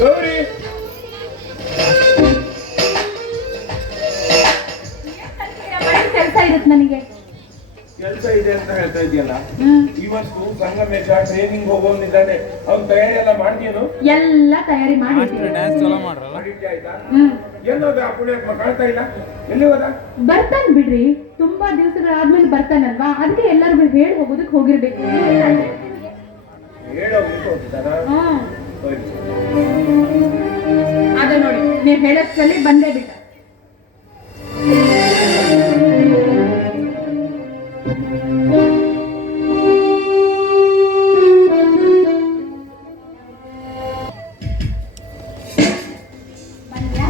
ಗೌರಿ ಕೆಲಸ ಇರುತ್ತೆ ನನಗೆ. ಕೆಲಸ ಇದೆ ಅಂತ ಹೇಳ್ತಾ ಇದೆಯಲ್ಲ, ಇವತ್ತು ಸಂಗಮೇಶ ಟ್ರೈನಿಂಗ್ ಹೋಗೋನಿದ್ದಾನೆ, ಅವ್ನ ತಯಾರಿ ಎಲ್ಲ ಮಾಡ್ತೀನು? ಎಲ್ಲ ತಯಾರಿ ಮಾಡಿ ಮಾಡಿದ್ದೆ ಆಯ್ತಾ? ಎಲ್ಲೋದ ಆ ಪುಣ್ಯಾತ್ಮ ಕಾಣ್ತಾ ಇಲ್ಲ, ಎಲ್ಲಿ ಹೋದ? ಬರ್ತಾನೆ ಬಿಡ್ರಿ, ತುಂಬಾ ದಿವಸಗಳಾದ್ಮೇಲೆ ಬರ್ತಾನಲ್ವಾ, ಅದಕ್ಕೆ ಎಲ್ಲರಿಗೂ ಹೇಳಿ ಹೋಗೋದಕ್ಕೆ ಹೋಗಿರ್ಬೇಕು. ಹೇಳೋಗ್ಲಿಕ್ಕೆ ಹೋಗಿದ್ದಾನ? ಅದ ನೋಡಿ, ನೀವ್ ಹೇಳೋದ್ರಲ್ಲಿ ಬಂದೇ ಬಿಟ್ಟ.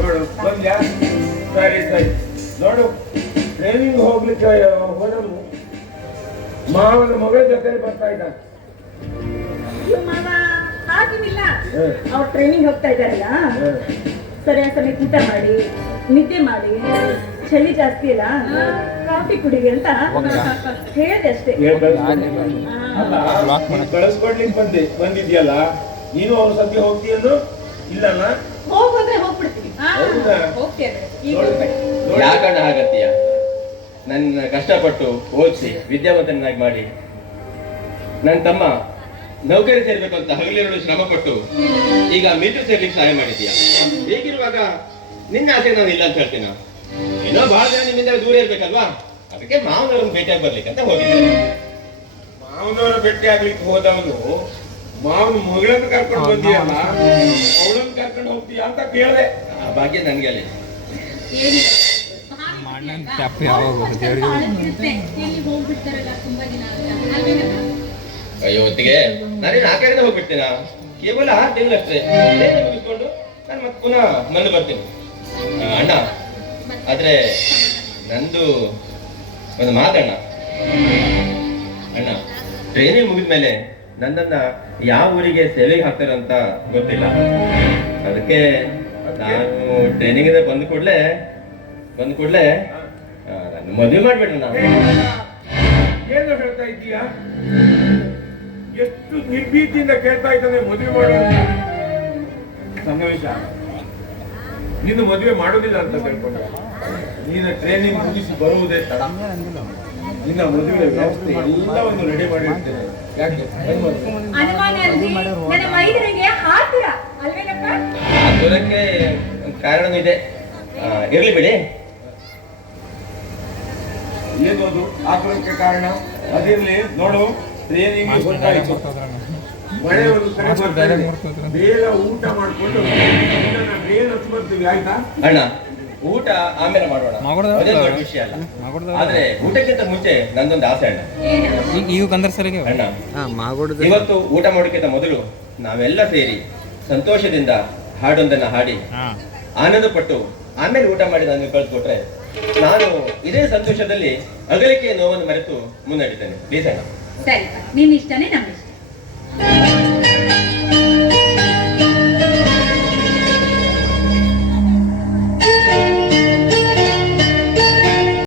ನೋಡು ಬಂದ್ಯಾ? ಸರಿ ಸರಿ. ನೋಡು, ಟ್ರೈನಿಂಗ್ ಹೋಗ್ಲಿಕ್ಕೆ ಹೋದನು ಮಾವನ ಮಗಳ ಜೊತೆ ಬರ್ತಾ ಇದ್ದ. ಹಾಗೇನಿಲ್ಲ, ಅವ್ರು ಟ್ರೈನಿಂಗ್ ಹೋಗ್ತಾ ಇದ್ದಾರಲ್ಲ, ಸರಿಯಾದ ಸಮಯಕ್ಕೆ ಊಟ ಮಾಡಿ ನಿದ್ದೆ ಮಾಡಿ, ಚಳಿ ಜಾಸ್ತಿ ಅಲ್ಲ ಕಾಫಿ ಕುಡಿರಿ ಅಂತ ಹೇಳಿದೆ ಅಷ್ಟೇ. ಕಳಿಸ್ಕೊಡ್ಲಿಕ್ಕೆ ಬಂದಿದ್ಯಲ್ಲ, ನೀನು ಅವ್ರ ಸದ್ಯ ಹೋಗ್ತೀಯನು? ಇಲ್ಲಲ್ಲ, ಹೋಗೋದ್ರೆ ಹೋಗ್ಬಿಡ್ತೀವಿ. ಯಾಕಣ್ಣ ಹಾಗತ್ತೀಯ? ನನ್ನ ಕಷ್ಟಪಟ್ಟು ಓದಿಸಿ ವಿದ್ಯಾವಂತನಾಗಿ ಮಾಡಿ ನನ್ನ ತಮ್ಮ ನೌಕರಿ ಸೇರ್ಬೇಕು ಅಂತ ಹಗಲಿರುಳು ಶ್ರಮ ಪಟ್ಟು ಈಗ ಮೀಟರ್ ಸೇರ್ಲಿಕ್ಕೆ ಸಹಾಯ ಮಾಡಿದೀಯ. ಹೀಗಿರುವಾಗ ನಿನ್ನ ಆಸೆ ನಾನು ಇಲ್ಲ ಅಂತ ಹೇಳ್ತೀನ. ಏನೋ ಬಹಳ ಜನ ನಿಮ್ಮಿಂದ ದೂರ ಇರ್ಬೇಕಲ್ವಾ, ಅದಕ್ಕೆ ಮಾವನವ್ರನ್ನ ಭೇಟಿಯಾಗಿ ಬರ್ಲಿಕ್ಕೆ ಅಂತ ಹೋಗಿದ್ದೆ. ಮಾವನವ್ರ ಭೇಟಿ ಆಗ್ಲಿಕ್ಕೆ ಹೋದವನು ಮಾವನ ಮಗಳನ್ನ ಕರ್ಕೊಂಡು ಬಂದಿಯಲ್ಲ, ಅವಳನ್ನ ಕರ್ಕೊಂಡು ಹೋಗ್ತೀಯ ಅಂತ ಕೇಳಿದೆ. ಆ ಭಾಗ್ಯ ನನ್ಗೆ ಅಲ್ಲಿ. ಅಯ್ಯೋ ಹೊತ್ತಿಗೆ ನಾನೇನು ಆ ಕಡೆಯಿಂದ ಹೋಗ್ಬಿಡ್ತೀನ, ಕೇವಲ 6 ತಿಂಗಳಷ್ಟೇ ಮುಗಿಸ್ಕೊಂಡು ನಾನು ಮತ್ತೆ ಪುನಃ ಬಂದು ಬರ್ತೀನಿ. ಅಣ್ಣ, ಆದ್ರೆ ನಂದು ಒಂದು ಮಾತಣ್ಣ. ಅಣ್ಣ, ಟ್ರೈನಿಂಗ್ ಮುಗಿದ್ಮೇಲೆ ನನ್ನನ್ನ ಯಾವ ಊರಿಗೆ ಸೇವೆಗೆ ಹಾಕ್ತಾರೆ ಅಂತ ಗೊತ್ತಿಲ್ಲ. ಅದಕ್ಕೆ ನಾನು ಟ್ರೈನಿಂಗ್ ಬಂದ ಕೂಡಲೇ ನನ್ನ ಮದುವೆ ಮಾಡ್ಬಿಡ್ರಿ. ನಾನು ಏನು ಹೇಳ್ತಾ ಇದ್ದೀಯಾ? ಎಷ್ಟು ನಿರ್ಭೀತಿಯಿಂದ ಕೇಳ್ತಾ ಇದ್ದಾನೆ ಮದುವೆ ಮಾಡೋದು. ಸನ್ನಿವೇಶ, ನೀನು ಮದುವೆ ಮಾಡೋದಿಲ್ಲ ಅಂತ ತಿಳ್ಕೊಂಡ. ನೀನು ಟ್ರೈನಿಂಗ್ ಮುಗಿಸಿ ಬರುವುದೇ ತಡ. ನಿನ್ನ ಮದುವೆ ವ್ಯವಸ್ಥೆ ಎಲ್ಲವನ್ನು ರೆಡಿ ಮಾಡಿರ್ತೇನೆ. ಯಾಕೆ ಆತುರಕ್ಕೆ ಕಾರಣನೂ ಇದೆ, ಇರ್ಲಿ ಬಿಡಿ. ಏನದು ಆತುರಕ್ಕೆ ಕಾರಣ? ಅದಿರ್ಲಿ. ನೋಡು, ಟ್ರೈನಿಂಗ್ ಗೊತ್ತಾಯ್ತು, ಮಳೆ ಒಂದು ಕಡೆ ಬರ್ತಾ ಇದೆ, ಬೇಗ ಊಟ ಮಾಡ್ಕೊಂಡು ಬೇಗ ಹತ್ತು ಬರ್ತೀವಿ, ಆಯ್ತಾ? ಅಣ್ಣ, ಊಟ ಆಮೇಲೆ ಮಾಡೋಣ, ಅದೇ ದೊಡ್ಡ ವಿಷಯ ಅಲ್ಲ. ಆದ್ರೆ ಊಟಕ್ಕಿಂತ ಮುಂಚೆ ನಂದೊಂದು ಆಸೆ ಅಣ್ಣ. ಅಣ್ಣ, ಇವತ್ತು ಊಟ ಮಾಡೋಕ್ಕಿಂತ ಮೊದಲು ನಾವೆಲ್ಲ ಸೇರಿ ಸಂತೋಷದಿಂದ ಹಾಡೊಂದನ್ನ ಹಾಡಿ ಆನಂದ ಪಟ್ಟು ಆಮೇಲೆ ಊಟ ಮಾಡಿ ನನಗೆ ಕಳ್ಸಿಕೊಟ್ರೆ ನಾನು ಇದೇ ಸಂತೋಷದಲ್ಲಿ ಅಗಲಿಕೆ ನೋವನ್ನು ಮರೆತು ಮುನ್ನಡಿದ್ದೇನೆ. ಪ್ಲೀಸ್ ಅಣ್ಣ. ಸರಿ, ನಿನ್ನ ಇಷ್ಟನೇ ನಮ್ಮ